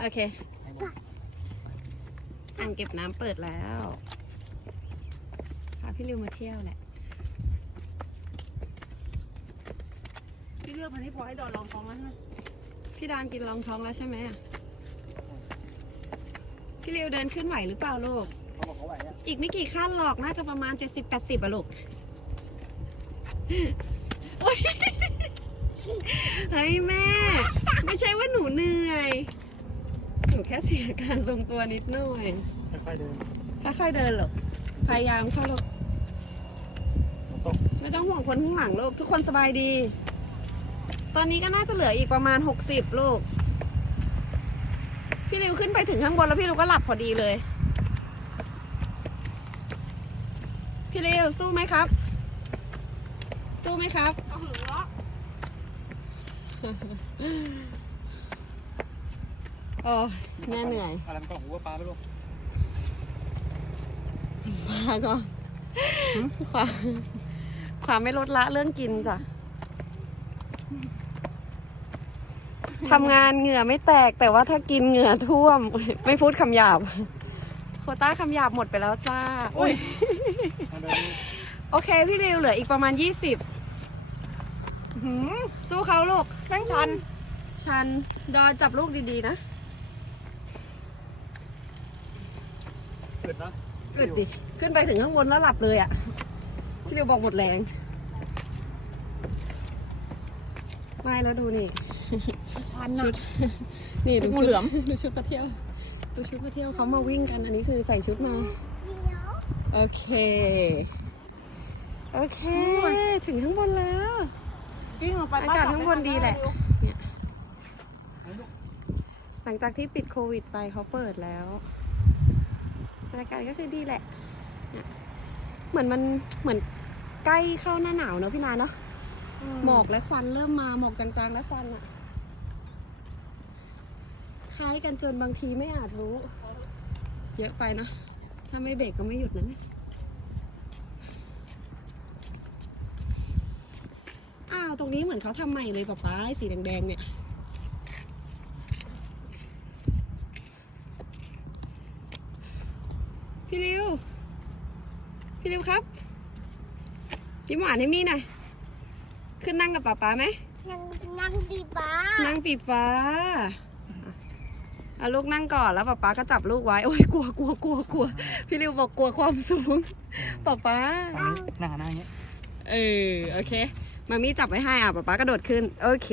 โอเค อ่างเก็บน้ำเปิดแล้วพาพี่ริวมาเที่ยวแหละ พี่เลือกพันนี้พอให้ดอนลองท้องแล้วใช่ไหมพี่ดานกินรองท้องแล้วใช่ไหมอะพี่ริวเดินขึ้นไหวหรือเปล่าลูก เขาบอกเขาไหวอะอีกไม่กี่ขั้นหรอก น่าจะประมาณ 70 80อะลูกโอ๊ยเฮ้ยแม่ ไม่ใช่ว่าหนูเหนื่อย หนู แค่เสียการทรงตัวนิดหน่อย ค่อยๆเดินค่อยๆเดินหรอกพยายามเข้าลูกมันตกไม่ต้องห่วงคนข้างหลังลูกทุกคนสบายดี ตอนนี้ก็น่าจะเหลืออีกประมาณ60ลูก พี่ริวขึ้นไปถึงข้างบนแล้วพี่ริวก็หลับพอดีเลย พี่ริวสู้ไหมครับ สู้ไหมครับเอาหือเหรอโอ้ยแม่เหนื่อยอะไรมันต้องหัวปลาไปลูกมาก็ความความไม่ลดละเรื่องกินจ้ะทำงานเหงื่อไม่แตก แต่ว่าถ้ากินเหงื่อท่วม ไม่พูดคำหยาบ โควต้าคำหยาบหมดไปแล้วจ้าอุ้ยมันเดินโอเค พี่ริวเหลืออีกประมาณยี่สิบสู้เขาลูกแม่งชัน ชัน ดอจับลูกดีๆนะ เกิ ดนะอึดดิ ขึ้นไปถึงข้างบนแล้วหลับเลยอะ พี่ริวบอกหมดแรง ไม่แล้วดูนี่ ชันชุนะดนี่ดูงูชุดเหลือมดูชุดมาเที่ยว ดูชุดมาเที่ยวเขามาวิ่งกัน อันนี้คือใส่ชุดมา โอเค โอเค ถึงข้างบนแล้วกิ้งลงไปอากาศข้างบนดีแหละไหนลูกหลังจากที่ปิดโควิดไปเขาเปิดแล้ว บรรยากาศก็คือดีแหละเนี่ยเหมือนมันเหมือนใกล้เข้าหน้าหนาวเนอะพี่นาเนาะหมอกและควันเริ่มมาหมอกจางๆ และควันอะคล้ายกันจนบางทีไม่อาจรู้ เยอะไปนะ ถ้าไม่เบรกก็ไม่หยุดนะเนี่ยอ้าว ตรงนี้เหมือนเขาทำใหม่เลยป๊าป๊าไอ้สีแดงๆเนี่ย พี่ริว พี่ริวครับยิ้มหวานให้มี่หน่อยขึ้นนั่งกับป๊าป๊าไหมนั่งนั่งดีป้านั่งปีฟ้าเอาลูกนั่งก่อนแล้วป๊าป๊าก็จับลูกไว้ โอ้ยกลัวกลัวกลัวกลัวพี่ริวบอกกลัวความสูงป๊าป๊าทางนี้หน้าหน้าอย่างเงี้ยเออโอเคมามี่จับไว้ให้อะป๊าป๊ากระโดดขึ้น โอเค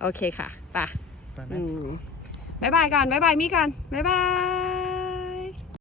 โอเคค่ะไป่ะไปไหมอืมบายบายก่อนบายบายมี่ก่อนบายบาย